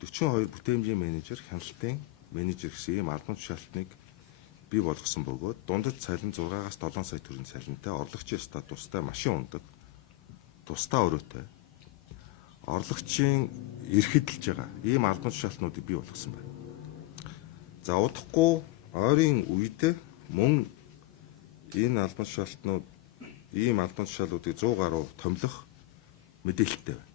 42 бүтээмжийн менежер, хяналтын менежер гэсэн ийм албан тушаалтныг бий болгосон бөгөөд дундад цалин 6-аас 7 сая төгрөгийн цалинтай, орлогчийн статустай машин ундаг, тусдаа өрөөтэй, орлогчийн эрхэдэлж байгаа ийм албан тушаалтнуудыг бий болгосон байна. За удахгүй ойрын үед мөн энэ албан тушаалтнууд ийм албан тушаалуудыг 100 гаруй томилох мэдээлэлтэй байна.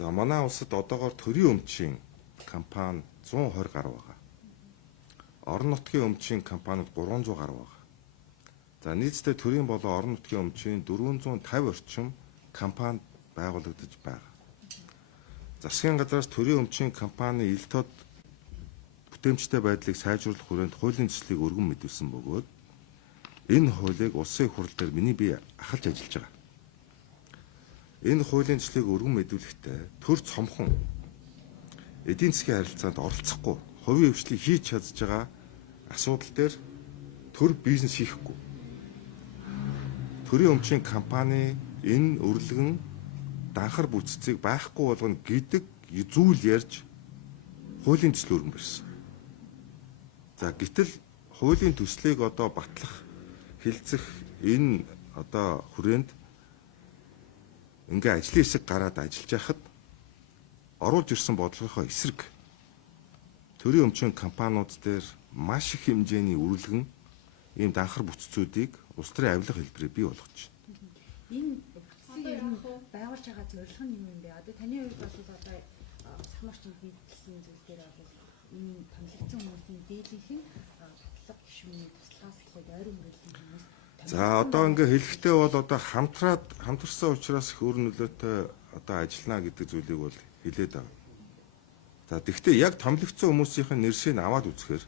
За манай улсад одоогоор төрийн өмчийн компани 120 гаруй байгаа. Орон нутгийн өмчийн компаниуд 300 гаруй байгаа. За нийтдээ төрийн болон орон нутгийн өмчийн 450 орчим компани байгуулагдаж байгаа. Засгийн газраас төрийн өмчийн компани ил тод бүтээмжтэй байдлыг сайжруулах хүрээнд хуулийн төслийг өргөн мэдүүлсэн бөгөөд энэ хуулийг улсын их хурл дээр миний бие ахалж ажиллаж байгаа. Энэ хуулийн төслийг өргөн мэдүүлэхдээ төр цомхон эдийн засгийн харилцаанд оролцохгүй, хувийн хвшлийг хийж чадж байгаа асуудал дээр төр бизнес хийхгүй. Төрийн өмчийн компани энэ өрлөгөн данхар бүтцийг байхгүй болгоно гэдэг зүйл ярьж хуулийн төсөл өргөн барьсан. За гэтэл хуулийн төслийг одоо батлах, хилцэх энэ одоо хүрээнд ингээ ажлын хэсэг гараад ажиллаж байхад оруулж ирсэн бодлогынхоо эсрэг төрийн өмчийн компаниуд дээр маш их хэмжээний үргэлгэн ийм данхар бүтцүүдийг улс төрийн авилга хэлбэрээр бий болгож байна. Энэ бүтцийг ер нь байгуулж байгаа зорилго нь юу юм бэ? Одоо таны хувьд бол одоо самарчнд нийтлсэн зүйл дээр бол энэ томилогдсон хүмүүсийн дийлэнх нь бодлого гишүүний туслахаас эхлээд ойрын хүрээлэн хүмүүс. За одоо ингээ хэлэхдээ бол одоо хамтарсан учраас их өр нөлөөтэй одоо ажиллана гэдэг зүйлийг бол хэлээд байгаа. За тэгвэл яг томилогдсон хүмүүсийн нэрсийг аваад үзэхээр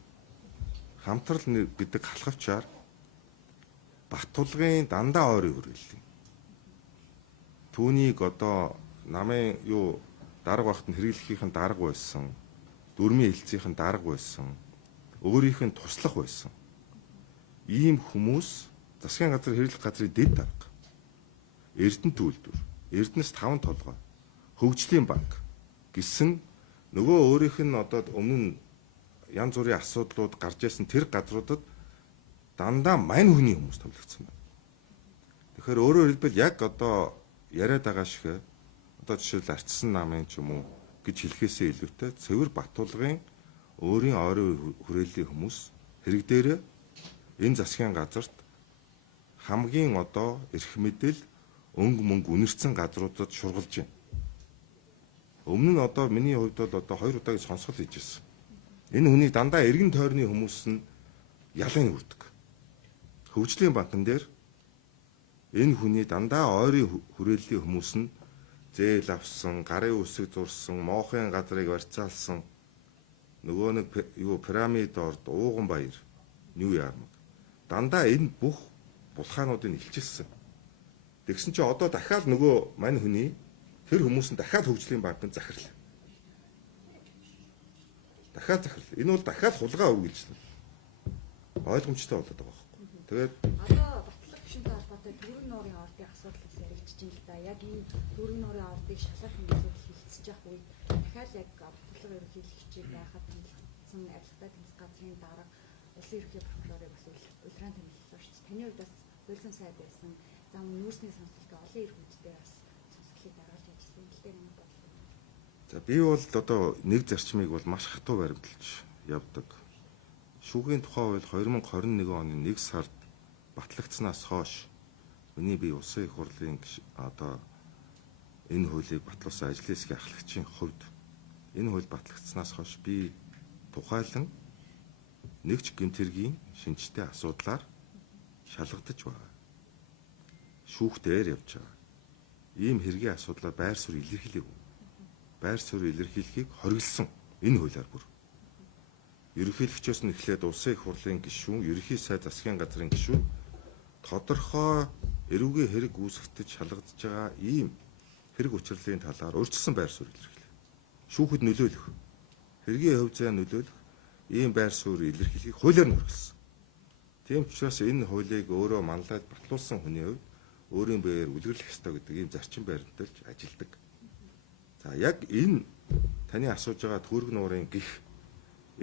хамтрал гэдэг халахвчаар Баттулгын дандаа ойрын хүрээлэн. Түүнийг одоо намын дарга багт нь хэрэглэхийн дарга байсан, дөрмийн хэлцийн дарга байсан, өөрийнх нь туслах байсан. Ийм хүмүүс засгийн газар хэрэглэх газрын дэд дарга, Эрдэнэт үйлдвэр, Эрдэнэс 5 толгой, Хөгжлийн банк гэсэн нөгөө өөрийнх нь одоо өмнө нь янз бүрийн асуудлууд гарч ирсэн тэр газруудад дандаа мань хүний хүмүүс томилогдсон байна. Тэгэхээр өөрөөр хэлбэл яг одоо яриад байгаа шиг одоо жишээл Ардсан намын ч юм уу гэж хэлэхээсээ илүүтэй цэвэр Баттулгын өөрийн ойрын хүрээллийн хүмүүс хэрэг дээрээ энэ засгийн газарт хамгийн одоо эрх мэдэл өнгө мөнгө үнэрсэн газруудад шургалж байна. Өмнө нь одоо миний хувьд бол одоо 2 удаагийн сонсгол хийж ирсэн. Энэ хүний дандаа эргэн тойрны хүмүүс нь ялын үрдэг. Хөгжлийн банкн дээр энэ хүний дандаа ойрын хүрээллийн хүмүүс нь зээл авсан, гарын үсэг зурсан, моохын газрыг барьцаалсан, нөгөө нэг пирамид орд, ууган баяр, Нью Ярмаг. Дандаа энэ бүх булхаануудыг илчилсэн. Тэгсэн чинь одоо дахиад нөгөө мань хүний тэр хүмүүс нь дахиад хөгжлийн банкнд захирлаа. Дахиад захирлаа. Энэ бол дахиад хулгай үргэлжлэнэ. Ойлгомжтой болоод байгаа байхгүй. Тэгээд одоо батлах гишүүнтэй холбоотой төрийн нуурын ордын асуудлаас яригдж байна л да. Яг энэ төрийн нуурын ордыг шалгах асуудал хилцэж явах үед дахиад яг батлах ерөнхийлөгчийг байхад томилгдсон авилгатай тэмцэх газрын дарга улсын ерөнхий прокурорыг бас улиран томиллоо шүү дээ. Таны хувьд бас хуулийн сайд байсан зам нүүрсний сонсголтыг олон иргүүдтэй бас сонсголтыг даргалж ажилласан л дээ нэг бодлоо. за би бол одоо нэг зарчмыг бол маш хатуу баримталж явдаг. Шүүхийн тухай хууль 2021 оны 1 сард батлагдсанаас хойш миний бие улсын их хурлын одоо энэ хуулийг батлуулсан ажлын хэсгийн ахлагчийн хувьд энэ хууль батлагдсанаас хойш би тухайлан нэгч гэмтэргийн шинжтэй асуудлаар шалгагдаж байгаа. Шүүхтээр явж байгаа. Ийм хэргийн асуудлаар байр суурь илэрхийлээгүй. Байр суурь илэрхийлэхийг хориглосон энэ хуулиар бүр. Ерөнхийлөгчөөс нь эхлээд улсын их хурлын гишүүн, ерөнхий сайд засгийн газрын гишүүн тодорхой эрүүгийн хэрэг үүсгэхэд шалгагдж байгаа ийм хэрэг учрлын талаар урьдчилсан байр суурь илэрхийлэх. Шүүхэд нөлөөлөх, хэргийн хувь зай нөлөөлөх ийм байр суурь илэрхийлэхийг хуулиар нь хориглосон. Тийм учраас энэ хуулийг өөрөө манлайд батлуулсан хүний хувьд өөрийн биеэр үлгэрлэх ёстой гэдэг ийм зарчим баримталж ажилладаг. За яг энэ таны асууж байгаа төгрөг нуурын гих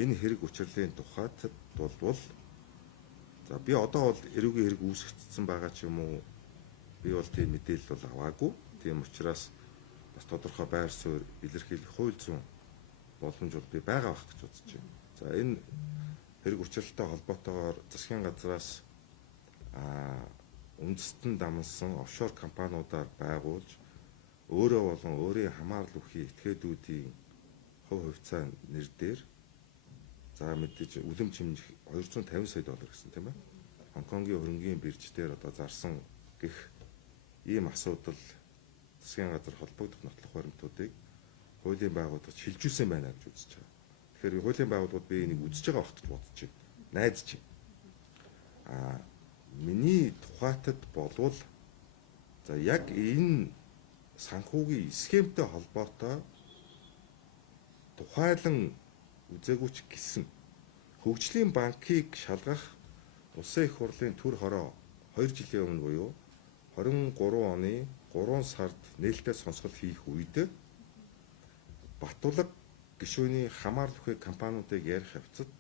энэ хэрэг учрлын тухайд болвол за би одоо бол эрүүгийн хэрэг үүсгэсэн байгаа ч юм уу би бол тийм мэдээлэл бол аваагүй. Тийм учраас бас тодорхой байр суурь илэрхийлэх хууль зүйн боломж бол би байгаа байх гэж бодож байна. За энэ хэрэг учралтай холбоотойгоор засгийн газраас үндэстэн дамнасан офшор компаниудаар байгуулж өөрөө болон өөрийн хамаарал бүхий этгээдүүдийн хувь хувьцаа нэр дээр за мэдээж үлэм чимж $250 сая гэсэн тийм ээ. Хонконгийн хөрөнгийн бирж дээр одоо зарсан гэх ийм асуудал засгийн газар холбогдох нотлох баримтуудыг хуулийн байгууллагад шилжүүлсэн байна гэж үзэж байгаа. Тэгэхээр хуулийн байгууллагууд би энийг үзэж байгаа багт бодож байна. Найдаж байна. Миний тухайтад болвол за яг энэ санхүүгийн схемтэй холбоотой тухайлан үзээгүйч гэсэн хөгжлийн банкыг шалгах улсын их хурлын төр хороо 2 жилийн өмнө буюу 23 оны 3 сард нээлттэй сонсголт хийх үед Батулга гишүүний хамаарал бүхий компаниудыг ярих явцад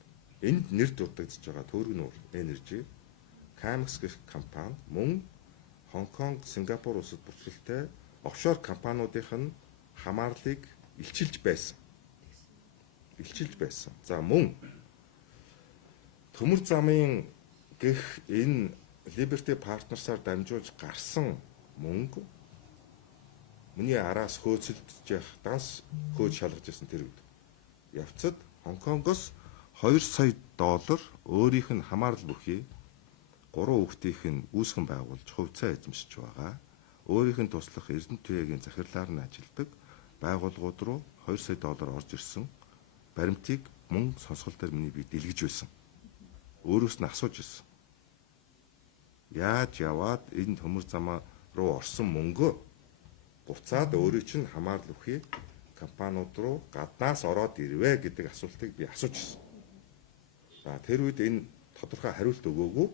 энд нэр дурддагдж байгаа төгрөг нуур Energy, Camex гэх компани мөн Хонконг, Сингапур улсад бүртгэлтэй офшор компаниудынх нь хамаарлыг илчилж байсан. За мөн төмөр замын гэх энэ Liberty Partners-аар дамжуулж гарсан мөнгө миний араас хөөцөлдөж явах данс хөөж шалгаж ирсэн тэр үед. Явцад Хонконгоос $2 сая өөрийнх нь хамаарал бүхий 3 хүүхдийнх нь үүсгэн байгуулж хувьцаа эзэмшиж байгаа. Өөрийнх нь туслах Эрдэнэ туяагийн захирлаар нь ажилладаг байгууллагууд руу $2 сая орж ирсэн баримтыг мөн сонсгол дээр миний би дэлгэж байсан. Өөрөөс нь асууж ирсэн. Яаж яваад энэ төмөр замаа руу орсон мөнгө буцаад өөрийн чинь хамаарал бүхий компаниуд руу гаднаас ороод ирвэ гэдэг асуултыг би асууж ирсэн. За тэр үед энэ тодорхой хариулт өгөөгүй.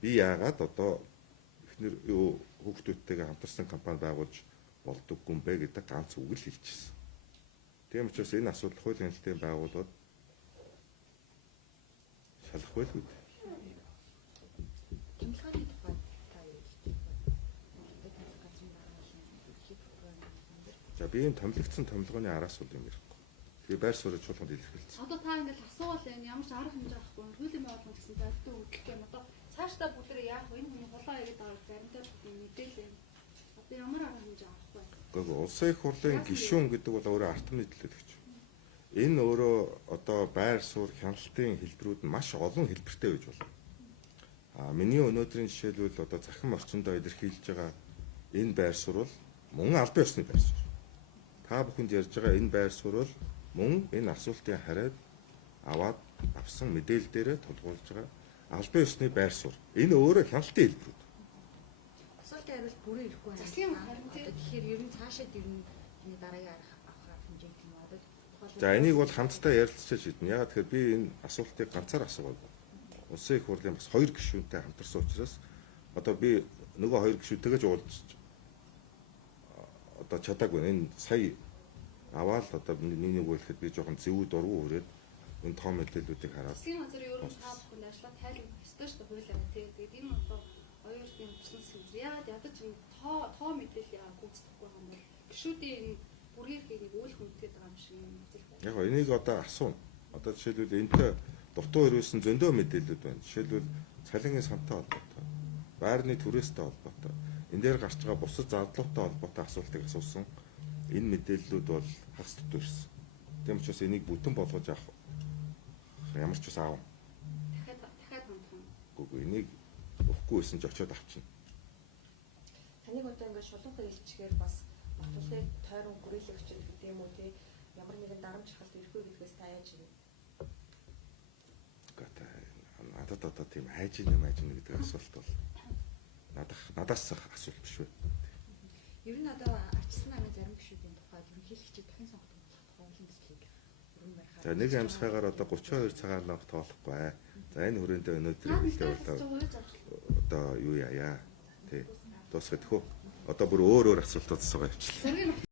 Би яагаад одоо эхнэр хүүхдүүдтэйгээ хамтарсан компани байгуулж болдоггүй юм бэ гэдэг ганц үг л хэлчихсэн. Тийм учраас энэ асуудал хуулийн хяналтын байгууллагууд шалах байлгүй. Томилгооны тухайд та юу хэлж байна? За би энэ томилогдсон томилгооны араас бол юм ярихгүй. Тэгээ байр суурь чуулганд илэрхийлсэн. Одоо та ингээл асуувал энэ ямар ч арга хэмжээ авахгүй хуулийн байгууллага гэсэн зайлтгүй хөдөлгөөн юм. Одоо цаашдаа бүлэрээ яах вэ? Энэ хүний хулгай яриад байгаа заримдаа мэдээлэл. Одоо ямар арга хэмжээ авах вэ? Гэхдээ улсын их хурлын гишүүн гэдэг бол өөрөө ард түмний төлөөлөгч. Энэ өөрөө одоо байр суурь хяналтын хэлбэрүүд нь маш олон хэлбэртэй байж болно. Миний өнөөдрийн жишээлбэл одоо захин орчиндөө илэрхийлж байгаа энэ байр суурь бол мөн албан ёсны байр суурь. Та бүхэнд ярьж байгаа энэ байр суурь бол мөн энэ асуултын хариад аваад авсан мэдээлэл дээрээ тулгуурлаж байгаа албан ёсны байр суурь. Энэ өөрөө хяналтын хэлбэрүүд. асуултын хариулт бүрэн ирэхгүй байна. Засгийн харин тийм. Тэгэхээр ер нь цаашаад ер нь энэ дараагийн авах хэмжээ юм уу? Одоо За энийг бол хамтдаа ярилцаж шийднэ. Яагаад тэгэхээр би энэ асуултыг ганцаар асуугаад улсын их хурлын бас 2 гишүүнтэй хамтарсан учраас одоо би нөгөө 2 гишүүнтэйгээ ч уулзч одоо чадаагүй энэ сая аваад одоо миний нэг хэлэхэд би жоохон зэвүү дургу хүрээд энэ том мэдээллүүдийг хараад Засгийн газрын ер нь та бүхэнд ажиллаад тайлбар өстой шүү дээ хуулиар тийм. Тэгээд энэ одоо хоёрын тусан сэвэр яагаад ядаж энэ тоо мэдээлэл яагаад гүйцэтгэхгүй юм бол гişүүдийн энэ бүргээр хийгийг үйл хүндэтгэж байгаа юм шиг юм үзэл. яг энийг одоо асууна. Одоо жишээлбэл энэтэй дутуу ирүүлсэн зөндөө мэдээлэлүүд байна. Жишээлбэл цалингийн сантай холбоотой, байрны түрээстэй холбоотой, энэ дээр гарч байгаа бусад зардлуутай холбоотой асуултыг асуусан. Энэ мэдээллүүд бол хагас дутуу ирсэн. Тийм учраас энийг бүтэн болгож авах ямар ч ус аав. Дахиад хандах юм. Үгүй энийг өгөхгүй байсан ч очиод авчина. Таныг одоо ингээд шулуун хэлчихээр бас батлыг тойрон хүрээлэх чинь гэдэг юм уу те ямар нэгэн дарамт шахалт ирэхгүй гэдгээс та яаж юм? Надад одоо тийм хайж ийн гэдэг асуулт бол надаас асуулт биш үү? ер нь одоо ачсан намын зарим гишүүдийн тухайд ерөнхийлөгчид дахин сонгох хуулийн төслийг өргөн барихаар. За нэг амьсгаагаар одоо 32 цагаар ног тоолохгүй. За энэ хүрээндээ өнөөдөр одоо юу яая? Тэ дуусгах хөө. Одоо бүр өөр асуултууд асуугаа явчихлаа.